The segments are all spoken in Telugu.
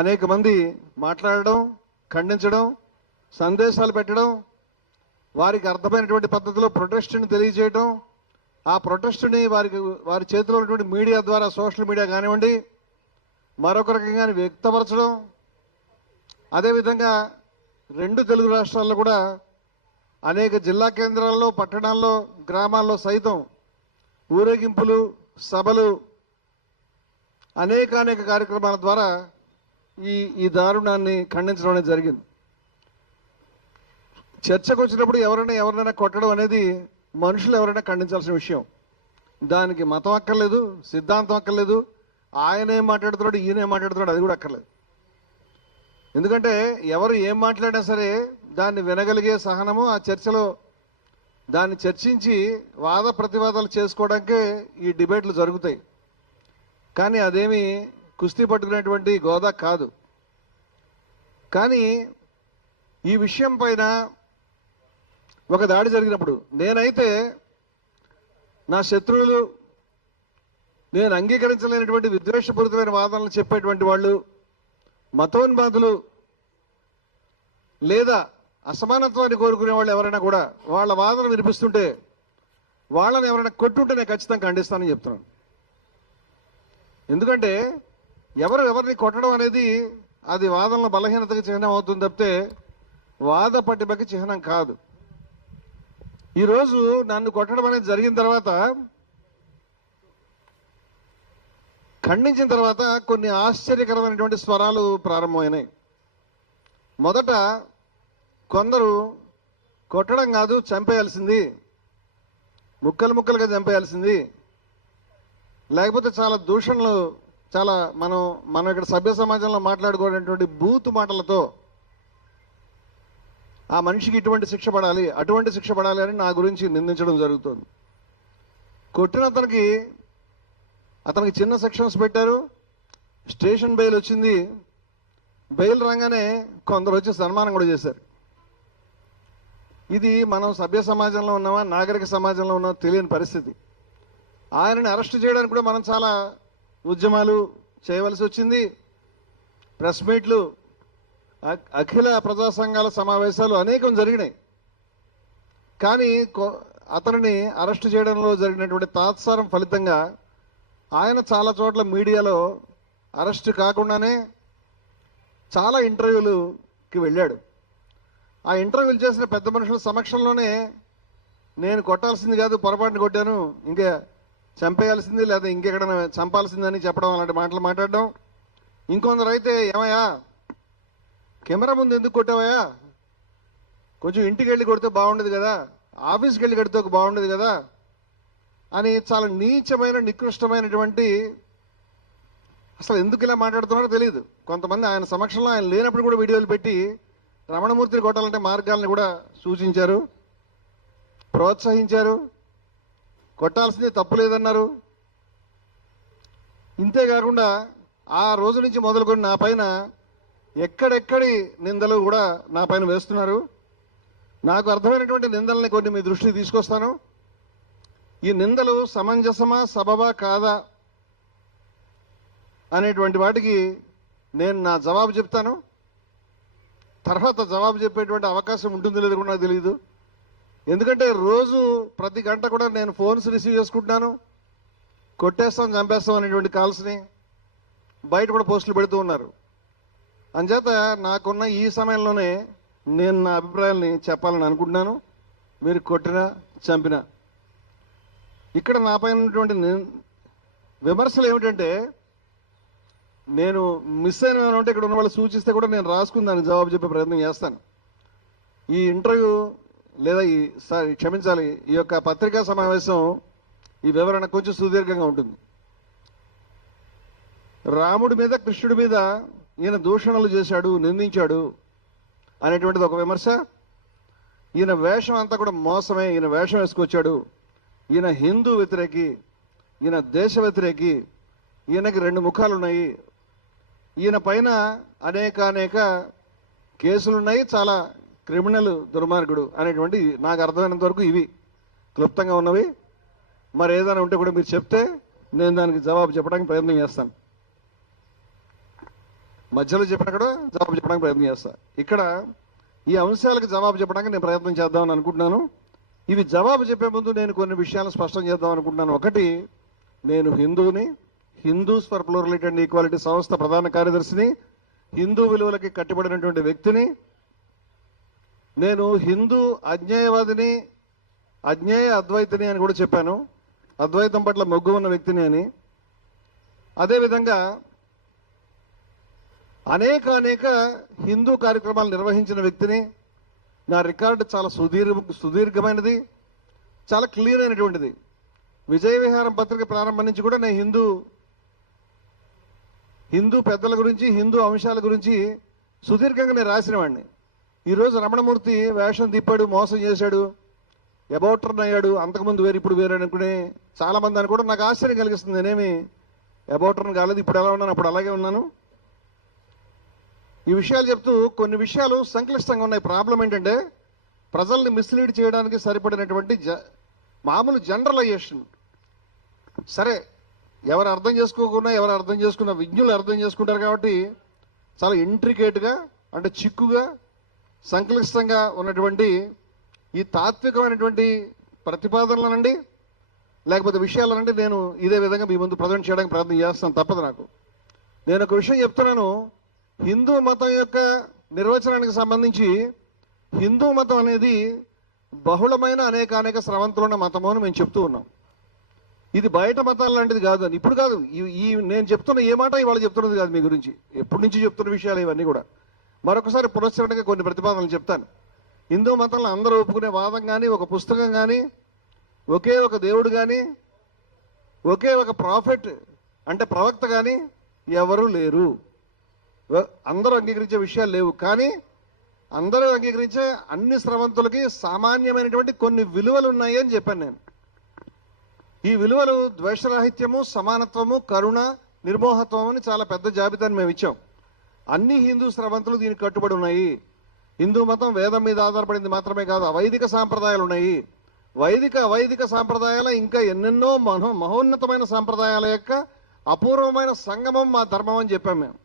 అనేక మంది మాట్లాడడం, ఖండించడం, సందేశాలు పెట్టడం, వారికి అర్థమైనటువంటి పద్ధతిలో ప్రొటెస్ట్ని తెలియజేయడం, ఆ ప్రొటెస్ట్ని వారి చేతిలో ఉన్నటువంటి మీడియా ద్వారా, సోషల్ మీడియా కానివ్వండి, మరొక రకంగా వ్యక్తపరచడం. అదేవిధంగా 2 తెలుగు రాష్ట్రాల్లో కూడా అనేక జిల్లా కేంద్రాల్లో, పట్టణాల్లో, గ్రామాల్లో సైతం ఊరేగింపులు, సభలు, అనేక కార్యక్రమాల ద్వారా ఈ దారుణాన్ని ఖండించడం అనేది జరిగింది. చర్చకు వచ్చినప్పుడు ఎవరైనా కొట్టడం అనేది మనుషులు ఎవరైనా ఖండించాల్సిన విషయం. దానికి మతం అక్కర్లేదు, సిద్ధాంతం అక్కర్లేదు, ఆయన ఏం మాట్లాడుతున్నాడు, ఈయన ఏం మాట్లాడుతున్నాడు, అది కూడా అక్కర్లేదు. ఎందుకంటే ఎవరు ఏం మాట్లాడినా సరే దాన్ని వినగలిగే సహనము, ఆ చర్చలో దాన్ని చర్చించి వాద ప్రతివాదాలు చేసుకోవడానికే ఈ డిబేట్లు జరుగుతాయి. కానీ అదేమి కుస్తీ పట్టుకునేటువంటి గోదా కాదు. కానీ ఈ విషయం పైన ఒక దాడి జరిగినప్పుడు నేనైతే నా శత్రువులు, నేను అంగీకరించలేనటువంటి విద్వేషపూరితమైన వాదనలు చెప్పేటువంటి వాళ్ళు, మతోన్మాదులు లేదా అసమానత్వాన్ని కోరుకునే వాళ్ళు ఎవరైనా కూడా వాళ్ళ వాదన వినిపిస్తుంటే వాళ్ళని ఎవరైనా కొట్టుంటే నేను ఖచ్చితంగా ఖండిస్తానని చెప్తున్నాను. ఎందుకంటే ఎవరిని కొట్టడం అనేది అది వాదనల బలహీనతకి చిహ్నం అవుతుంది తప్పితే వాద పట్టిమకి చిహ్నం కాదు. ఈరోజు నన్ను కొట్టడం అనేది జరిగిన తర్వాత, ఖండించిన తర్వాత కొన్ని ఆశ్చర్యకరమైనటువంటి స్వరాలు ప్రారంభమైనాయి. మొదట కొందరు కొట్టడం కాదు, చంపేయాల్సింది, ముక్కలుగా చంపేయాల్సింది, లేకపోతే చాలా దూషణలు, చాలా మనం ఇక్కడ సభ్య సమాజంలో మాట్లాడుకునేటువంటి బూతు మాటలతో ఆ మనిషికి ఇటువంటి శిక్ష పడాలి, అటువంటి శిక్ష పడాలి అని నా గురించి నిందించడం జరుగుతుంది. కొట్టిన అతనికి చిన్న సెక్షన్స్ పెట్టారు, స్టేషన్ బెయిల్ వచ్చింది. బెయిల్ రాగానే కొందరు వచ్చి సన్మానం కూడా చేశారు. ఇది మనం సభ్య సమాజంలో ఉన్నామా, నాగరిక సమాజంలో ఉన్నామా తెలియని పరిస్థితి. ఆయనని అరెస్ట్ చేయడానికి కూడా మనం చాలా ఉద్యమాలు చేయవలసి వచ్చింది. ప్రెస్ మీట్లు, అఖిల ప్రజా సంఘాల సమావేశాలు అనేకం జరిగినాయి. కానీ అతనిని అరెస్ట్ చేయడంలో జరిగినటువంటి తాత్సారం ఫలితంగా ఆయన చాలా చోట్ల మీడియాలో అరెస్ట్ కాకుండానే చాలా ఇంటర్వ్యూలకి వెళ్ళాడు. ఆ ఇంటర్వ్యూలు చేసిన పెద్ద మనుషుల సమక్షంలోనే నేను కొట్టాల్సింది కాదు, పొరపాటుని కొట్టాను, ఇంకా చంపేయాల్సింది లేదా ఇంకెక్కడైనా చంపాల్సిందని చెప్పడం, అలాంటి మాటలు మాట్లాడడం. ఇంకొందరు అయితే, ఏమయ్యా కెమెరా ముందు ఎందుకు కొట్టావయ్యా, కొంచెం ఇంటికి వెళ్ళి కొడితే బాగుండేది కదా, ఆఫీస్కి వెళ్ళి కొడితే బాగుండేది కదా అని చాలా నీచమైన, నికృష్టమైనటువంటి, అసలు ఎందుకు ఇలా మాట్లాడుతున్నారో తెలియదు. కొంతమంది ఆయన సమక్షంలో ఆయన లేనప్పుడు కూడా వీడియోలు పెట్టి రమణమూర్తిని కొట్టాలంటే మార్గాలను కూడా సూచించారు, ప్రోత్సహించారు, కొట్టాల్సిందే తప్పు లేదన్నారు. ఇంతేకాకుండా ఆ రోజు నుంచి మొదలుకొని నా పైన ఎక్కడెక్కడి నిందలు కూడా నా పైన వేస్తున్నారు. నాకు అర్థమైనటువంటి నిందల్ని కొన్ని మీ దృష్టికి తీసుకొస్తాను. ఈ నిందలు సమంజసమా, సబబా కాదా అనేటువంటి వాటికి నేను నా జవాబు చెప్తాను. తర్వాత జవాబు చెప్పేటువంటి అవకాశం ఉంటుందో లేదో కూడా నాకు తెలియదు. ఎందుకంటే రోజు ప్రతి గంట కూడా నేను ఫోన్స్ రిసీవ్ చేసుకుంటున్నాను. కొట్టేస్తాం, చంపేస్తాం అనేటువంటి కాల్స్ని బయట కూడా పోస్టులు పెడుతూ ఉన్నారు. అంచేత నాకున్న ఈ సమయంలోనే నేను నా అభిప్రాయాల్ని చెప్పాలని అనుకుంటున్నాను. మీరు కొట్టినా, చంపినా. ఇక్కడ నా పైన ఉన్నటువంటి విమర్శలు ఏమిటంటే, నేను మిస్ అయిన ఉంటే ఇక్కడ ఉన్న వాళ్ళు సూచిస్తే కూడా నేను రాసుకుని దానికి జవాబు చెప్పే ప్రయత్నం చేస్తాను. ఈ ఇంటర్వ్యూ లేదా క్షమించాలి, ఈ యొక్క పత్రికా సమావేశం, ఈ వివరణ కొంచెం సుదీర్ఘంగా ఉంటుంది. రాముడి మీద, కృష్ణుడి మీద ఈయన దూషణలు చేశాడు, నిందించాడు అనేటువంటిది ఒక విమర్శ. ఈయన వేషం అంతా కూడా మోసమే, ఈయన వేషం వేసుకొచ్చాడు, ఈయన హిందూ వ్యతిరేకి, ఈయన దేశ వ్యతిరేకి, ఈయనకి 2 ముఖాలు ఉన్నాయి, ఈయన పైన అనేక కేసులున్నాయి, చాలా క్రిమినల్, దుర్మార్గుడు అనేటువంటి నాకు అర్థమైనంత వరకు ఇవి క్లుప్తంగా ఉన్నవి. మరి ఏదైనా ఉంటే కూడా మీరు చెప్తే నేను దానికి జవాబు చెప్పడానికి ప్రయత్నం చేస్తాను. మధ్యలో చెప్పినా కూడా జవాబు చెప్పడానికి ప్రయత్నం చేస్తా. ఇక్కడ ఈ అంశాలకు జవాబు చెప్పడానికి నేను ప్రయత్నం చేద్దామని అనుకుంటున్నాను. ఇవి జవాబు చెప్పే ముందు నేను కొన్ని విషయాలు స్పష్టం చేద్దాం అనుకుంటున్నాను. ఒకటి, నేను హిందూని, Hindus for plurality and equality సంస్థ ప్రధాన కార్యదర్శిని, హిందూ విలువలకి కట్టుబడినటువంటి వ్యక్తిని. నేను హిందూ అజ్ఞేయవాదిని, అజ్ఞేయ అద్వైతిని అని కూడా చెప్పాను. అద్వైతం పట్ల మొగ్గు ఉన్న వ్యక్తిని అని. అదేవిధంగా అనేక హిందూ కార్యక్రమాలు నిర్వహించిన వ్యక్తిని. నా రికార్డు చాలా సుదీర్ఘమైనది, చాలా క్లియర్ అయినటువంటిది. విజయ విహారం పత్రిక ప్రారంభం నుంచి కూడా నేను హిందూ పెద్దల గురించి, హిందూ అంశాల గురించి సుదీర్ఘంగా నేను రాసిన వాడిని. ఈరోజు రమణమూర్తి వేషం తిప్పాడు, మోసం చేశాడు, అబౌటర్న్ అయ్యాడు, అంతకుముందు వేరు ఇప్పుడు వేరు అనుకునే చాలామంది అని కూడా నాకు ఆశ్చర్యం కలిగిస్తుంది. నేనేమి అబౌటర్న్ కాలేదు, ఇప్పుడు ఎలా ఉన్నాను అప్పుడు అలాగే ఉన్నాను. ఈ విషయాలు చెప్తూ కొన్ని విషయాలు సంక్లిష్టంగా ఉన్నాయి. ప్రాబ్లం ఏంటంటే ప్రజల్ని మిస్లీడ్ చేయడానికి సరిపడినటువంటి మామూలు జనరలైజేషన్. సరే, ఎవరు అర్థం చేసుకోకుండా ఎవరు అర్థం చేసుకున్న విజ్ఞులు అర్థం చేసుకుంటారు కాబట్టి చాలా ఇంట్రికేట్గా, అంటే చిక్కుగా, సంక్లిష్టంగా ఉన్నటువంటి ఈ తాత్వికమైనటువంటి ప్రతిపాదనలనండి లేకపోతే విషయాలనండి నేను ఇదే విధంగా మీ ముందు ప్రజెంట్ చేయడానికి ప్రయత్నం చేస్తాను. తప్పదు నాకు. నేను ఒక విషయం చెప్తున్నాను. హిందూ మతం యొక్క నిర్వచనానికి సంబంధించి హిందూ మతం అనేది బహుళమైన అనేక స్రవంతులున్న మతము అని మేము చెప్తూ ఉన్నాం. ఇది బయట మతాల లాంటిది కాదు అని. ఇప్పుడు కాదు, ఈ నేను చెప్తున్న ఏ మాట ఇవాళ చెప్తున్నది కాదు మీ గురించి. ఎప్పటి నుంచి చెప్తున్న విషయాలు ఇవన్నీ కూడా. మరొకసారి పునశ్చరణగా కొన్ని ప్రతిపాదనలు చెప్తాను. హిందూ మతంలో అందరూ ఒప్పుకునే వాదం కానీ, ఒక పుస్తకం కానీ, ఒకే ఒక దేవుడు కానీ, ఒకే ఒక ప్రాఫెట్ అంటే ప్రవక్త కానీ ఎవరూ లేరు. అందరూ అంగీకరించే విషయాలు లేవు. కానీ అందరూ అంగీకరించే అన్ని స్రవంతులకి సామాన్యమైనటువంటి కొన్ని విలువలు ఉన్నాయి అని చెప్పాను నేను. ఈ విలువలు ద్వేషరాహిత్యము, సమానత్వము, కరుణ, నిర్మోహత్వం అని చాలా పెద్ద జాబితాని మేము ఇచ్చాం. అన్ని హిందూ స్రవంతులు దీనికి కట్టుబడి ఉన్నాయి. హిందూ మతం వేదం మీద ఆధారపడింది మాత్రమే కాదు, అవైదిక సాంప్రదాయాలు ఉన్నాయి. వైదిక సాంప్రదాయాల ఇంకా ఎన్నెన్నో మహోన్నతమైన సాంప్రదాయాల యొక్క అపూర్వమైన సంగమం మా ధర్మం అని చెప్పాం మేము.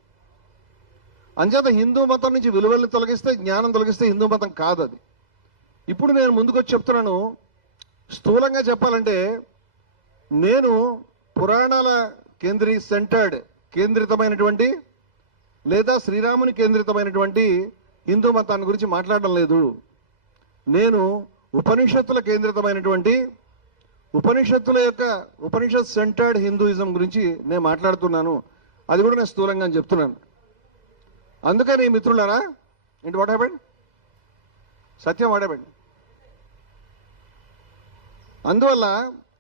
అంచేత హిందూ మతం నుంచి విలువల్ని తొలగిస్తే, జ్ఞానం తొలగిస్తే హిందూ మతం కాదు అది. ఇప్పుడు నేను ముందుకొచ్చి చెప్తున్నాను. స్థూలంగా చెప్పాలంటే నేను పురాణాల కేంద్రితమైనటువంటి లేదా శ్రీరాముని కేంద్రితమైనటువంటి హిందూ మతాన్ని గురించి మాట్లాడడం లేదు. నేను ఉపనిషత్తుల కేంద్రితమైనటువంటి ఉపనిషత్ సెంటర్డ్ హిందూయిజం గురించి నేను మాట్లాడుతున్నాను. అది కూడా నేను స్థూలంగా చెప్తున్నాను. అందుకని మిత్రులారా, ఏంటి what happened? Satyam what happened? అందువల్ల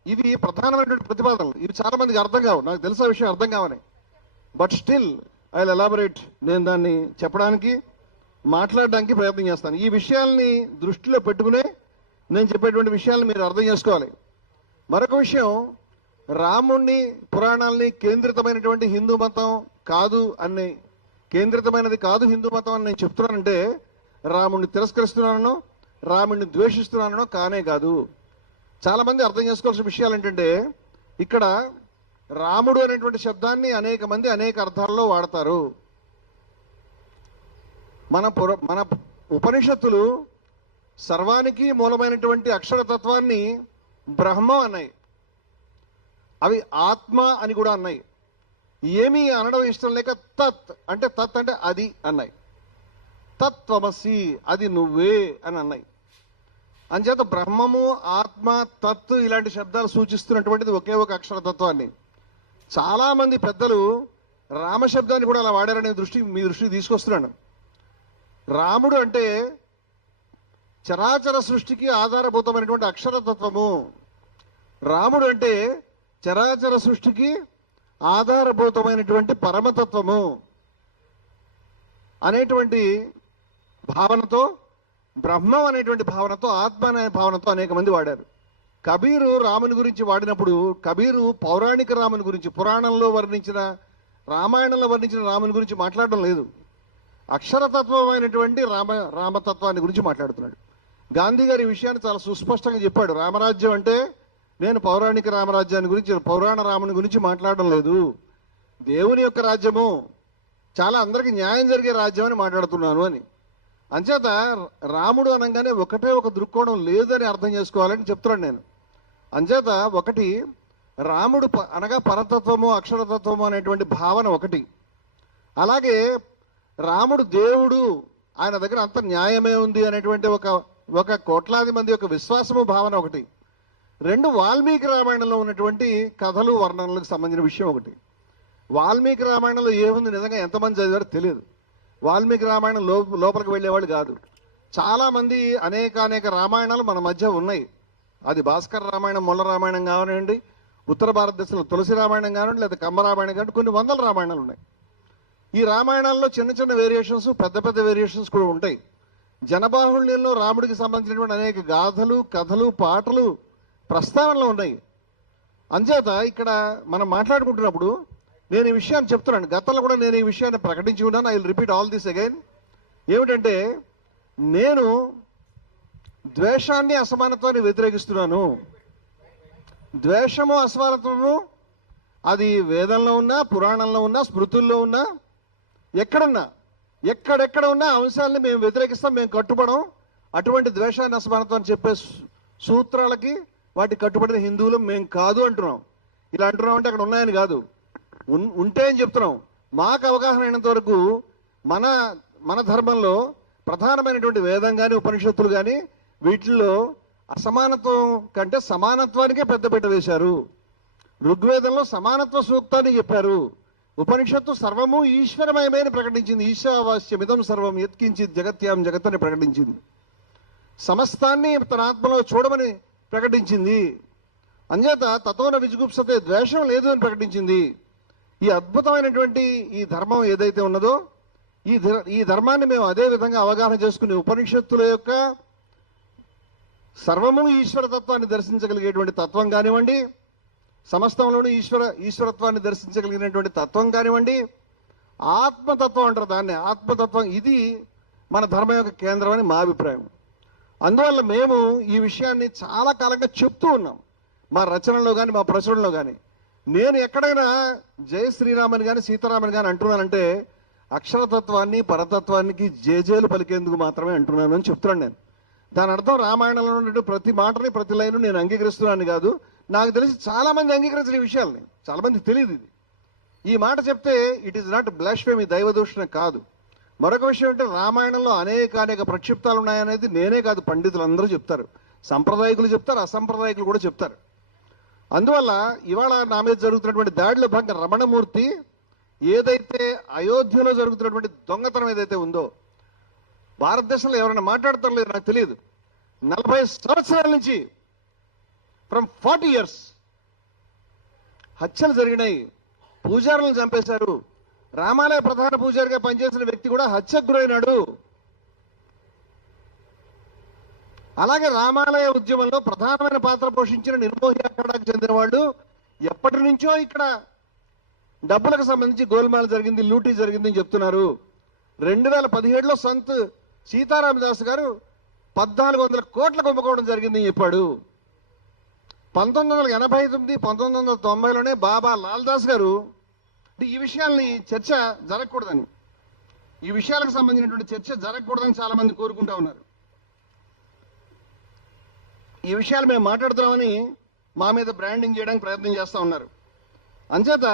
ఇవి ప్రధానమైనటువంటి ప్రతిపాదనలు. ఇవి చాలా మందికి అర్థం కావు, నాకు తెలిసిన విషయం అర్థం కావని. But still I will elaborate. నేను దాన్ని చెప్పడానికి, మాట్లాడడానికి ప్రయత్నం చేస్తాను. ఈ విషయాల్ని దృష్టిలో పెట్టుకునే నేను చెప్పేటువంటి విషయాలను మీరు అర్థం చేసుకోవాలి. మరొక విషయం, రాముణ్ణి, పురాణాలని కేంద్రితమైనటువంటి హిందూ మతం కాదు అని, కేంద్రితమైనది కాదు హిందూ మతం అని నేను చెప్తున్నానంటే రాముణ్ణి తిరస్కరిస్తున్నానో, రాముణ్ణి ద్వేషిస్తున్నానో కానే కాదు. చాలా మంది అర్థం చేసుకోవాల్సిన విషయాలు ఏంటంటే, ఇక్కడ రాముడు అనేటువంటి శబ్దాన్ని అనేక మంది అనేక అర్థాల్లో వాడతారు. మన ఉపనిషత్తులు సర్వానికి మూలమైనటువంటి అక్షరతత్వాన్ని బ్రహ్మ అన్నాయి, అవి ఆత్మ అని కూడా అన్నాయి. ఏమీ అనడం ఇష్టం లేక తత్ అంటే అది అన్నాయి. తత్వమసి, అది నువ్వే అని అన్నాయి. అంచేత బ్రహ్మము, ఆత్మ, తత్ ఇలాంటి శబ్దాలు సూచిస్తున్నటువంటిది ఒకే ఒక అక్షరతత్వాన్ని. చాలా మంది పెద్దలు రామశబ్దాన్ని కూడా అలా వాడారనే మీ దృష్టికి తీసుకొస్తున్నాను. రాముడు అంటే చరాచర సృష్టికి ఆధారభూతమైనటువంటి అక్షరతత్వము. రాముడు అంటే చరాచర సృష్టికి ఆధారభూతమైనటువంటి పరమతత్వము అనేటువంటి భావనతో, బ్రహ్మం అనేటువంటి భావనతో, ఆత్మ అనే భావనతో అనేక మంది వాడారు. కబీరు రాముని గురించి వాడినప్పుడు కబీరు పౌరాణిక రాముని గురించి, పురాణంలో వర్ణించిన, రామాయణంలో వర్ణించిన రాముని గురించి మాట్లాడడం లేదు. అక్షరతత్వమైనటువంటి రామతత్వాన్ని గురించి మాట్లాడుతున్నాడు. గాంధీ గారి విషయాన్ని చాలా సుస్పష్టంగా చెప్పాడు. రామరాజ్యం అంటే నేను పౌరాణిక రామరాజ్యాన్ని గురించి, పౌరాణ రాముని గురించి మాట్లాడడం లేదు. దేవుని యొక్క రాజ్యము, చాలా అందరికీ న్యాయం జరిగే రాజ్యం అని మాట్లాడుతున్నాను అని. అంచేత రాముడు అనగానే ఒకటే ఒక దృక్కోణం లేదని అర్థం చేసుకోవాలని చెప్తున్నాను నేను. అంచేత ఒకటి రాముడు అనగా పరతత్వము అక్షరతత్వము అనేటువంటి భావన ఒకటి. అలాగే రాముడు దేవుడు, ఆయన దగ్గర అంత న్యాయమే ఉంది అనేటువంటి ఒక కోట్లాది మంది యొక్క విశ్వాసము భావన ఒకటి. రెండు, వాల్మీకి రామాయణంలో ఉన్నటువంటి కథలు వర్ణనలకు సంబంధించిన విషయం ఒకటి. వాల్మీకి రామాయణంలో ఏముంది నిజంగా ఎంతమంది చదివారో తెలియదు. వాల్మీకి రామాయణం లోపలికి వెళ్ళేవాళ్ళు కాదు. చాలామంది అనేక రామాయణాలు మన మధ్య ఉన్నాయి. అది భాస్కర రామాయణం, మొల్ల రామాయణం కానివ్వండి, ఉత్తర భారతదేశంలో తులసి రామాయణం కానివ్వండి, లేదా కమ్మ రామాయణం కానివ్వండి, కొన్ని వందల రామాయణాలు ఉన్నాయి. ఈ రామాయణాల్లో చిన్న వేరియేషన్స్, పెద్ద వేరియేషన్స్ కూడా ఉంటాయి. జనబాహుళ్యంలో రాముడికి సంబంధించినటువంటి అనేక గాథలు, కథలు, పాటలు ప్రస్తావనలో ఉన్నాయి. అంచేత ఇక్కడ మనం మాట్లాడుకుంటున్నప్పుడు నేను ఈ విషయాన్ని చెప్తున్నాను. గతంలో కూడా నేను ఈ విషయాన్ని ప్రకటించి ఉన్నాను. I will repeat all this again. ఏమిటంటే, నేను ద్వేషాన్ని, అసమానత్వాన్ని వ్యతిరేకిస్తున్నాను. ద్వేషము, అసమానత్వము అది వేదంలో ఉన్నా, పురాణంలో ఉన్నా, స్మృతుల్లో ఉన్నా, ఎక్కడెక్కడ ఉన్న అంశాలని మేము వ్యతిరేకిస్తాం, మేము కట్టుబడం. అటువంటి ద్వేషాన్ని, అసమానత్వాన్ని చెప్పే సూత్రాలకి వాటి కట్టుబడిన హిందువులు మేము కాదు అంటున్నాం. ఇలా అంటున్నాం అంటే అక్కడ ఉన్నాయని కాదు, ఉంటే అని చెప్తున్నాం. మాకు అవగాహన అయినంత వరకు మన ధర్మంలో ప్రధానమైనటువంటి వేదం కానీ, ఉపనిషత్తులు కానీ, వీటిల్లో అసమానత్వం కంటే సమానత్వానికే పెద్దపీట వేశారు. ఋగ్వేదంలో సమానత్వ సూక్తాన్ని చెప్పారు. ఉపనిషత్తు సర్వము ఈశ్వరమయమని ప్రకటించింది. ఈశావాస్యమిదం సర్వం యత్కించిత్ జగత్యాం జగత్ అని ప్రకటించింది. సమస్తాన్ని తన ఆత్మలో చూడమని ప్రకటించింది. అంచేత తతోన విజుగుప్సతే, ద్వేషం లేదు అని ప్రకటించింది. ఈ అద్భుతమైనటువంటి ఈ ధర్మం ఏదైతే ఉన్నదో, ఈ ధర్మాన్ని మేము అదే విధంగా అవగాహన చేసుకుని ఉపనిషత్తుల యొక్క సర్వము ఈశ్వరతత్వాన్ని దర్శించగలిగేటువంటి తత్వం కానివ్వండి, సమస్తంలోనూ ఈశ్వరత్వాన్ని దర్శించగలిగినటువంటి తత్వం కానివ్వండి, ఆత్మతత్వం అంటారు దాన్ని, ఆత్మతత్వం, ఇది మన ధర్మం యొక్క కేంద్రం అని మా అభిప్రాయం. అందువల్ల మేము ఈ విషయాన్ని చాలా కాలంగా చెప్తూ ఉన్నాం, మా రచనలో కానీ, మా ప్రచురణలో కానీ. నేను ఎక్కడైనా జయ శ్రీరామని కానీ, సీతారామని కానీ అంటున్నానంటే అక్షరతత్వాన్ని, పరతత్వానికి జేజేలు పలికేందుకు మాత్రమే అంటున్నాను అని చెప్తున్నాను నేను. దాని అర్థం రామాయణంలో ఉన్నటువంటి ప్రతి మాటని, ప్రతి లైను నేను అంగీకరిస్తున్నాను కాదు. నాకు తెలిసి చాలా మంది అంగీకరించిన విషయాలని, చాలా మంది తెలియదు. ఇది ఈ మాట చెప్తే ఇట్ ఈస్ నాట్ బ్లాస్ఫెమీ, దైవదూషణ కాదు. మరొక విషయం అంటే, రామాయణంలో అనేక ప్రక్షిప్తాలు ఉన్నాయనేది నేనే కాదు, పండితులు అందరూ చెప్తారు, సంప్రదాయకులు చెప్తారు, అసంప్రదాయకులు కూడా చెప్తారు. అందువల్ల ఇవాళ నా మీద జరుగుతున్నటువంటి దాడిలో భాగంగా రమణమూర్తి ఏదైతే అయోధ్యలో జరుగుతున్నటువంటి దొంగతనం ఏదైతే ఉందో, భారతదేశంలో ఎవరైనా మాట్లాడతారో లేదు నాకు తెలియదు. 40 సంవత్సరాల నుంచి, ఫ్రమ్ 40 years హత్యలు జరిగినాయి, పూజారులను చంపేశారు. రామాలయ ప్రధాన పూజారిగా పనిచేసిన వ్యక్తి కూడా హత్యకు గురైనాడు. అలాగే రామాలయ ఉద్యమంలో ప్రధానమైన పాత్ర పోషించిన నిర్మోహి అఖాడాకు చెందిన వాళ్ళు ఎప్పటి నుంచో ఇక్కడ డబ్బులకు సంబంధించి గోల్మాల్ జరిగింది, లూటీ జరిగింది అని చెప్తున్నారు. 2017లో సంత్ సీతారామదాస్ గారు 1400 కోట్ల కుంభకోణం జరిగిందని చెప్పాడు. 1989, 1990లోనే బాబా లాల్దాస్ గారు ఈ విషయాల్ని చర్చ జరగకూడదని, ఈ విషయాలకు సంబంధించినటువంటి చర్చ జరగకూడదని చాలా మంది కోరుకుంటా ఉన్నారు. ఈ విషయాలు మేము మాట్లాడుతున్నామని మా మీద బ్రాండింగ్ చేయడానికి ప్రయత్నం చేస్తూ ఉన్నారు. అంచేత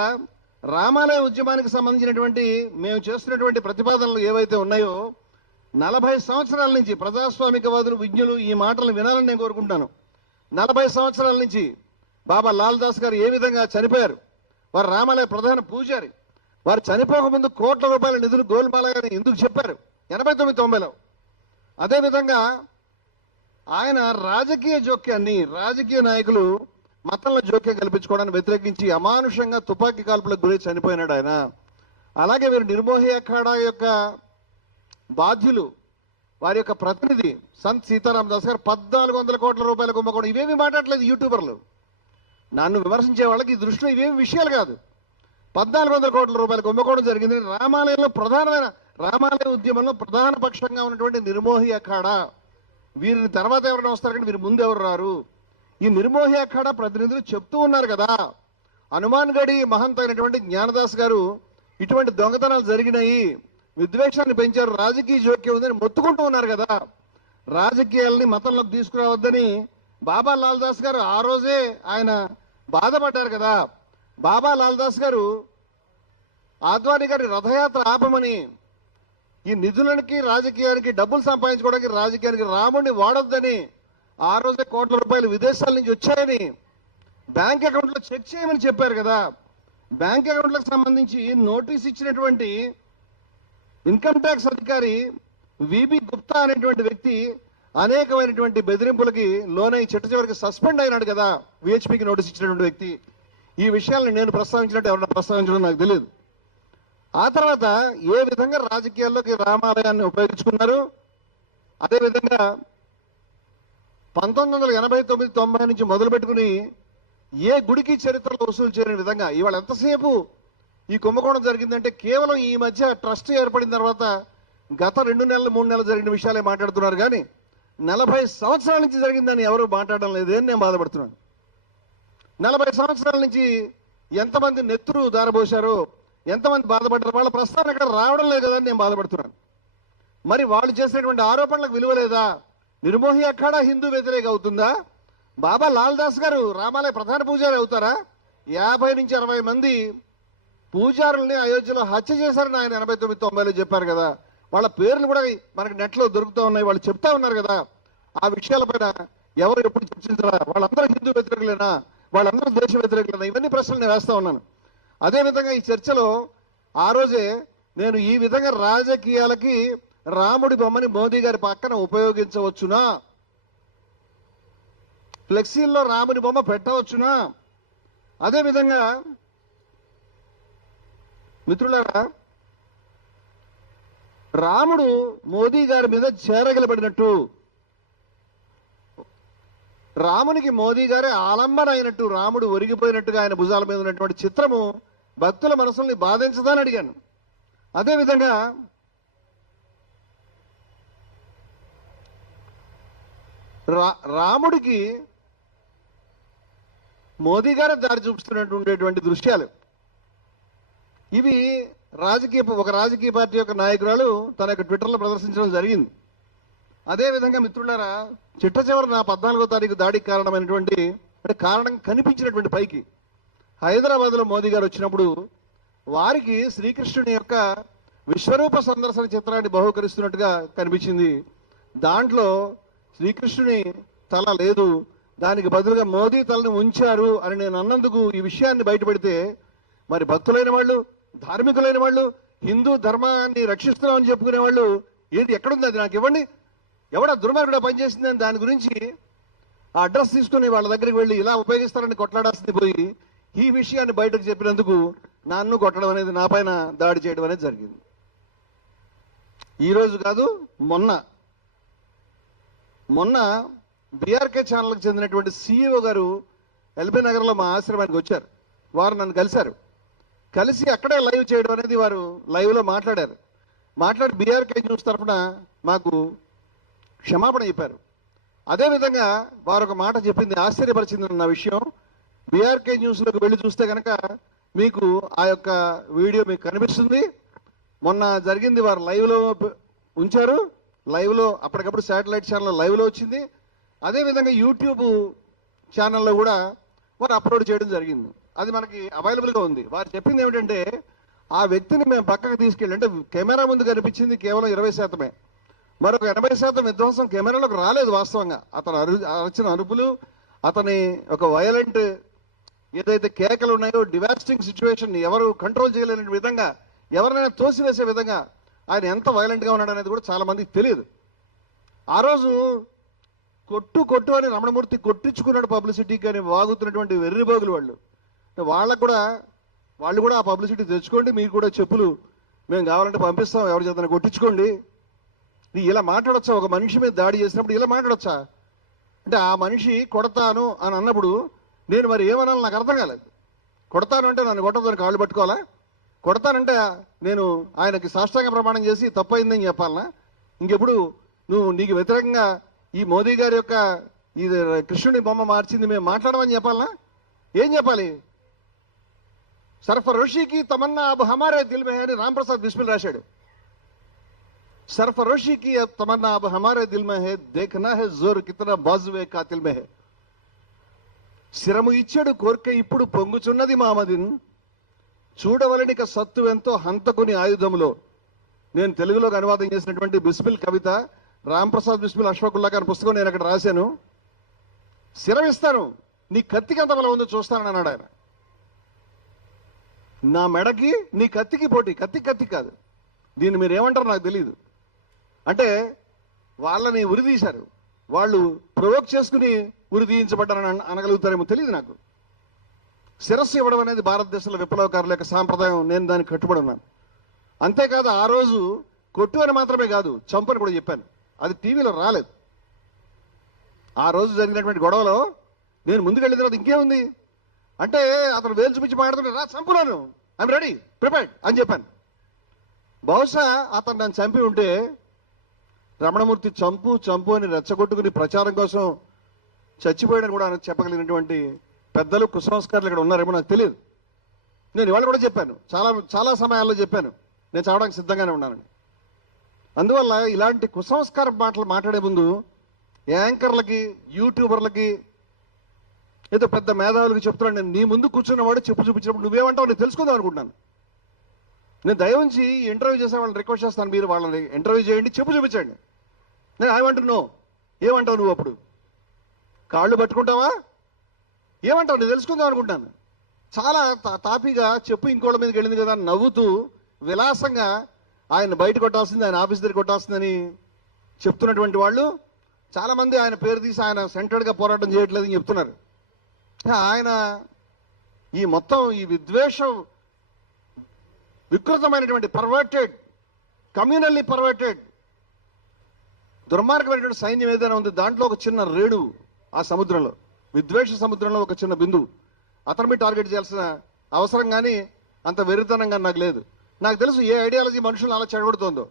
రామాలయ ఉద్యమానికి సంబంధించినటువంటి మేము చేస్తున్నటువంటి ప్రతిపాదనలు ఏవైతే ఉన్నాయో, 40 సంవత్సరాల నుంచి ప్రజాస్వామికవాదులు, విజ్ఞులు ఈ మాటలను వినాలని నేను కోరుకుంటాను. 40 సంవత్సరాల నుంచి బాబా లాల్దాస్ గారు ఏ విధంగా చనిపోయారు, వారు రామాలయ ప్రధాన పూజారి, వారు చనిపోకముందు కోట్ల రూపాయల నిధులు గోల్మాలయాన్ని ఎందుకు చెప్పారు 89-90లో. అదేవిధంగా ఆయన రాజకీయ జోక్యాన్ని, రాజకీయ నాయకులు మతంలో జోక్యం కల్పించుకోవడానికి వ్యతిరేకించి అమానుషంగా తుపాకీ కాల్పులకు గురి చనిపోయినాడు ఆయన. అలాగే వీరు నిర్మోహి అఖాడా యొక్క బాధ్యులు, వారి యొక్క ప్రతినిధి సంత్ సీతారామదాస్ గారు 1400 కోట్ల రూపాయల కుంభకోణం. ఇవేమి మాట్లాడలేదు యూట్యూబర్లు. నన్ను విమర్శించే వాళ్ళకి ఈ దృష్టిలో ఇవేమి విషయాలు కాదు. 1400 కోట్ల రూపాయల కుంభకోణం జరిగింది. రామాలయంలో ప్రధానమైన, రామాలయ ఉద్యమంలో ప్రధాన పక్షంగా ఉన్నటువంటి నిర్మోహి అఖాడా, వీరిని తర్వాత ఎవరైనా వస్తారు కానీ వీరి ముందు ఎవరు రారు. ఈ నిర్మోహి అఖాడా ప్రతినిధులు చెప్తూ ఉన్నారు కదా. హనుమాన్ గడి మహంత్ అయినటువంటి జ్ఞానదాస్ గారు ఇటువంటి దొంగతనాలు జరిగినాయి, విద్వేషాన్ని పెంచారు, రాజకీయ జోక్యం ఉందని మొత్తుకుంటూ ఉన్నారు కదా. రాజకీయాల్ని మతంలోకి తీసుకురావద్దని బాబా లాల్ దాస్ గారు ఆ రోజే ఆయన బాధపడ్డారు కదా. బాబా లాల్ దాస్ గారు ఆద్వాని గారి రథయాత్ర ఆపమని, ఈ నిధులకి రాజకీయానికి డబ్బులు సంపాదించుకోవడానికి రాజకీయానికి రాముడిని వాడొద్దని ఆ రోజే కోట్ల రూపాయలు విదేశాల నుంచి వచ్చాయని బ్యాంక్ అకౌంట్లో చెక్ చేయమని చెప్పారు కదా. బ్యాంక్ అకౌంట్లకు సంబంధించి నోటీస్ ఇచ్చినటువంటి ఇన్కమ్ ట్యాక్స్ అధికారి విబి గుప్తా అనేటువంటి వ్యక్తి అనేకమైనటువంటి బెదిరింపులకి లోనై చిట్ట చివరికి సస్పెండ్ అయినాడు కదా. విహెచ్పికి నోటీస్ ఇచ్చినటువంటి వ్యక్తి. ఈ విషయాలను నేను ప్రస్తావించినట్టు ఎవరైనా ప్రస్తావించడం నాకు తెలియదు. ఆ తర్వాత ఏ విధంగా రాజకీయాల్లోకి రామాలయాన్ని ఉపయోగించుకున్నారు, అదేవిధంగా 1989-90 నుంచి మొదలు పెట్టుకుని ఏ గుడికి చరిత్రలో వసూలు చేయని విధంగా ఇవాళ ఎంతసేపు ఈ కుంభకోణం జరిగిందంటే కేవలం ఈ మధ్య ట్రస్ట్ ఏర్పడిన తర్వాత గత 2 నెలలు 3 నెలలు జరిగిన విషయాలే మాట్లాడుతున్నారు కానీ 40 సంవత్సరాల నుంచి జరిగిందని ఎవరు మాట్లాడడం లేదని నేను బాధపడుతున్నాను. 40 సంవత్సరాల నుంచి ఎంతమంది నెత్తురు దారబోశారో, ఎంతమంది బాధపడ్డారు, వాళ్ళ ప్రస్తావన ఎక్కడ రావడం లేదు కదా అని నేను బాధపడుతున్నాను. మరి వాళ్ళు చేసినటువంటి ఆరోపణలకు విలువ లేదా? నిర్మోహి అఖాడా హిందూ వ్యతిరేక అవుతుందా? బాబా లాల్ దాస్ గారు రామాలయ ప్రధాన పూజారి అవుతారా? 50 నుంచి 60 మంది పూజారుల్ని అయోధ్యలో హత్య చేశారని ఆయన 89-90లో చెప్పారు కదా. వాళ్ళ పేర్లు కూడా మనకి నెట్లో దొరుకుతూ ఉన్నాయి, వాళ్ళు చెప్తా ఉన్నారు కదా. ఆ విషయాలపైన ఎవరు ఎప్పుడు చర్చించారా? వాళ్ళందరూ హిందూ వ్యతిరేకులేనా? వాళ్ళందరూ దేశ వ్యతిరేకులేనా? ఇవన్నీ ప్రశ్నలు నేను వేస్తా ఉన్నాను. అదేవిధంగా ఈ చర్చలో ఆ రోజే నేను ఈ విధంగా రాజకీయాలకి రాముడి బొమ్మని మోదీ గారి పక్కన ఉపయోగించవచ్చునా, ఫ్లెక్సీల్లో రాముని బొమ్మ పెట్టవచ్చునా? అదేవిధంగా మిత్రులారా, రాముడు మోదీ గారి మీద చేరగలబడినట్టు, రామునికి మోదీ గారే ఆలంబన అయినట్టు, రాముడు ఒరిగిపోయినట్టుగా ఆయన భుజాల మీద ఉన్నటువంటి చిత్రము భక్తుల మనసుల్ని బాధించదని అడిగాను. అదేవిధంగా రాముడికి మోదీ గారే దారి చూపిస్తున్నటువంటి దృశ్యాలు ఇవి ఒక రాజకీయ పార్టీ యొక్క నాయకురాలు తన యొక్క ట్విట్టర్లో ప్రదర్శించడం జరిగింది. అదేవిధంగా మిత్రులారా, చిట్ట చివరి నా 14వ తారీఖు దాడికి కారణమైనటువంటి కారణం కనిపించినటువంటి పైకి హైదరాబాద్లో మోదీ గారు వచ్చినప్పుడు వారికి శ్రీకృష్ణుని యొక్క విశ్వరూప సందర్శన చిత్రాన్ని బహుకరిస్తున్నట్టుగా కనిపించింది. దాంట్లో శ్రీకృష్ణుని తల లేదు, దానికి బదులుగా మోదీ తలని ఉంచారు అని నేను అన్నందుకు ఈ విషయాన్ని బయటపెడితే మరి భక్తులైన వాళ్ళు, ధార్మికులైన వాళ్ళు, హిందూ ధర్మాన్ని రక్షిస్తున్నామని చెప్పుకునే వాళ్ళు ఏది ఎక్కడుంది అది నాకు ఇవ్వండి, ఎవడ దుర్మార్గుడా పనిచేసిందని దాని గురించి ఆ అడ్రస్ తీసుకుని వాళ్ళ దగ్గరికి వెళ్ళి ఇలా ఉపయోగిస్తారని కొట్లాడాల్సింది పోయి ఈ విషయాన్ని బయటకు చెప్పినందుకు నన్ను కొట్టడం అనేది, నా పైన దాడి చేయడం అనేది జరిగింది. ఈరోజు కాదు, మొన్న బీఆర్కే ఛానల్కి చెందినటువంటి CEO గారు ఎల్బీ నగర్లో మా ఆశ్రమానికి వచ్చారు. వారు నన్ను కలిసి అక్కడే లైవ్ చేయడం అనేది వారు లైవ్లో మాట్లాడి బీఆర్కే న్యూస్ తరఫున మాకు క్షమాపణ చెప్పారు. అదేవిధంగా వారు ఒక మాట చెప్పింది, ఆశ్చర్యపరిచింది నా విషయం. బీఆర్కే న్యూస్లోకి వెళ్ళి చూస్తే కనుక మీకు ఆ యొక్క వీడియో మీకు కనిపిస్తుంది. మొన్న జరిగింది వారు లైవ్లో ఉంచారు, లైవ్లో అప్పటికప్పుడు శాటిలైట్ ఛానల్లో లైవ్లో వచ్చింది. అదేవిధంగా యూట్యూబ్ ఛానల్లో కూడా వారు అప్లోడ్ చేయడం జరిగింది. అది మనకి అవైలబుల్గా ఉంది. వారు చెప్పింది ఏమిటంటే ఆ వ్యక్తిని మేము పక్కకు తీసుకెళ్ళి, అంటే కెమెరా ముందు కనిపించింది కేవలం 20%, మరొక 80% విధ్వంసం కెమెరాలోకి రాలేదు. వాస్తవంగా అతను అరిచిన అరుపులు, అతని ఒక వైలెంట్ ఏదైతే కేకలు ఉన్నాయో, డివాస్టింగ్ సిచ్యువేషన్, ఎవరు కంట్రోల్ చేయలేని విధంగా, ఎవరినైనా తోసివేసే విధంగా ఆయన ఎంత వైలెంట్గా ఉన్నాడు అనేది కూడా చాలా మందికి తెలియదు. ఆ రోజు కొట్టు అని రమణమూర్తి కొట్టించుకున్నాడు పబ్లిసిటీకి అని వాగుతున్నటువంటి వెర్రిబోగులు వాళ్ళు కూడా ఆ పబ్లిసిటీ తెచ్చుకోండి, మీకు కూడా చెప్పులు మేము కావాలంటే పంపిస్తాం, ఎవరి చేతన కొట్టించుకోండి. ఇలా మాట్లాడొచ్చా? ఒక మనిషి మీద దాడి చేసినప్పుడు ఇలా మాట్లాడొచ్చా? అంటే ఆ మనిషి కొడతాను అని అన్నప్పుడు నేను మరి ఏమనాలి నాకు అర్థం కాలేదు. కొడతాను అంటే నన్ను కొట్టదని కాళ్ళు పట్టుకోవాలా? కొడతానంటే నేను ఆయనకి సాష్టాంగ ప్రమాణం చేసి తప్పైందని చెప్పాలనా? ఇంకెప్పుడు నీకు వ్యతిరేకంగా ఈ మోదీ గారి యొక్క ఇది కృష్ణుని బొమ్మ మార్చింది మేము మాట్లాడమని చెప్పాలనా? ఏం చెప్పాలి? సర్ఫరోషికి తమన్నా అబ్ హమారే దిల్ మే హై అని రాంప్రసాద్ బిస్మిల్ రాశాడు. సర్ఫరోషికి తమన్నా అబ్ హమారే దిల్ మే హై, దేఖనా హై జోర్ కితనా బాజువే కాతిల్ మే హై. శిరము ఇచ్చాడు కోర్కె ఇప్పుడు పొంగుచున్నది మామదిన్, చూడవలనిక సత్తువెంతో హంతకుని ఆయుధములో. నేను తెలుగులోకి అనువాదం చేసినటువంటి బిస్మిల్ కవిత, రాంప్రసాద్ బిస్మిల్ అష్ఫాకుల్లా గారి పుస్తకం నేను అక్కడ రాశాను. శిరమిస్తాను, నీ కత్తికి ఎంత బలం ఉందో చూస్తానని అన్నాడు ఆయన. నా మెడకి నీ కత్తికి పోటీ, కత్తి కాదు. దీన్ని మీరు ఏమంటారు నాకు తెలియదు. అంటే వాళ్ళని ఉరిదీశారు, వాళ్ళు ప్రొవోక్ చేసుకుని ఉరిదీయించబడ్డారని అనగలుగుతారేమో తెలియదు నాకు. శిరస్సు ఇవ్వడం అనేది భారతదేశంలో విప్లవకారుల యొక్క సాంప్రదాయం. నేను దానికి కట్టుబడి ఉన్నాను. అంతేకాదు ఆ రోజు కొట్టు అని మాత్రమే కాదు, చంపని కూడా చెప్పాను. అది టీవీలో రాలేదు. ఆ రోజు జరిగినటువంటి గొడవలో నేను ముందుకెళ్ళిన తర్వాత ఇంకేముంది అంటే అతను వేలు చూపించి మాట్లాడుతుంటే రా చంపున్నాను, ఐఎమ్ రెడీ ప్రిపేర్డ్ అని చెప్పాను. బహుశా అతను నన్ను చంపి ఉంటే రమణమూర్తి చంపు అని రెచ్చగొట్టుకుని ప్రచారం కోసం చచ్చిపోయాడని కూడా చెప్పగలిగినటువంటి పెద్దలు కుసంస్కారులు ఇక్కడ ఉన్నారేమో నాకు తెలియదు. నేను ఇవాళ కూడా చెప్పాను, చాలా సమయాల్లో చెప్పాను నేను చావడానికి సిద్ధంగానే ఉన్నానని. అందువల్ల ఇలాంటి కుసంస్కార మాటలు మాట్లాడే ముందు యాంకర్లకి, యూట్యూబర్లకి, ఏదో పెద్ద మేధావులకి చెప్తున్నాను. నేను నీ ముందు కూర్చున్నవాడు చెప్పు చూపించినప్పుడు నువ్వేమంటావు నేను తెలుసుకుందాం అనుకుంటున్నాను. నేను దయవుంచి ఇంటర్వ్యూ చేసే వాళ్ళని రిక్వెస్ట్ చేస్తాను, మీరు వాళ్ళని ఇంటర్వ్యూ చేయండి, చెప్పు చూపించండి. నేను ఏమంటున్నావు, ఏమంటావు నువ్వు? అప్పుడు కాళ్ళు పట్టుకుంటావా, ఏమంటావు నేను తెలుసుకుందాం అనుకుంటాను. చాలా తాపీగా చెప్పు ఇంకోళ్ళ మీదకి వెళ్ళింది కదా నవ్వుతూ విలాసంగా ఆయన బయట కొట్టాల్సింది, ఆయన ఆఫీస్ దగ్గర కొట్టాల్సిందని చెప్తున్నటువంటి వాళ్ళు చాలామంది ఆయన పేరు తీసి ఆయన సెంటర్డ్గా పోరాటం చేయట్లేదని చెప్తున్నారు. ఆయన ఈ మొత్తం ఈ విద్వేషం, వికృతమైనటువంటి పర్వర్టెడ్, కమ్యూనల్లీ పర్వర్టెడ్, దుర్మార్గమైనటువంటి సైన్యం ఏదైనా ఉంది దాంట్లో ఒక చిన్న రేణువు, ఆ సముద్రంలో, విద్వేష సముద్రంలో ఒక చిన్న బిందువు. అతను మీద టార్గెట్ చేయాల్సిన అవసరం కానీ అంత వెర్రితనంగా నాకు లేదు. నాకు తెలుసు ఏ ఐడియాలజీ మనుషులను అలా చెడగొడుతుందో.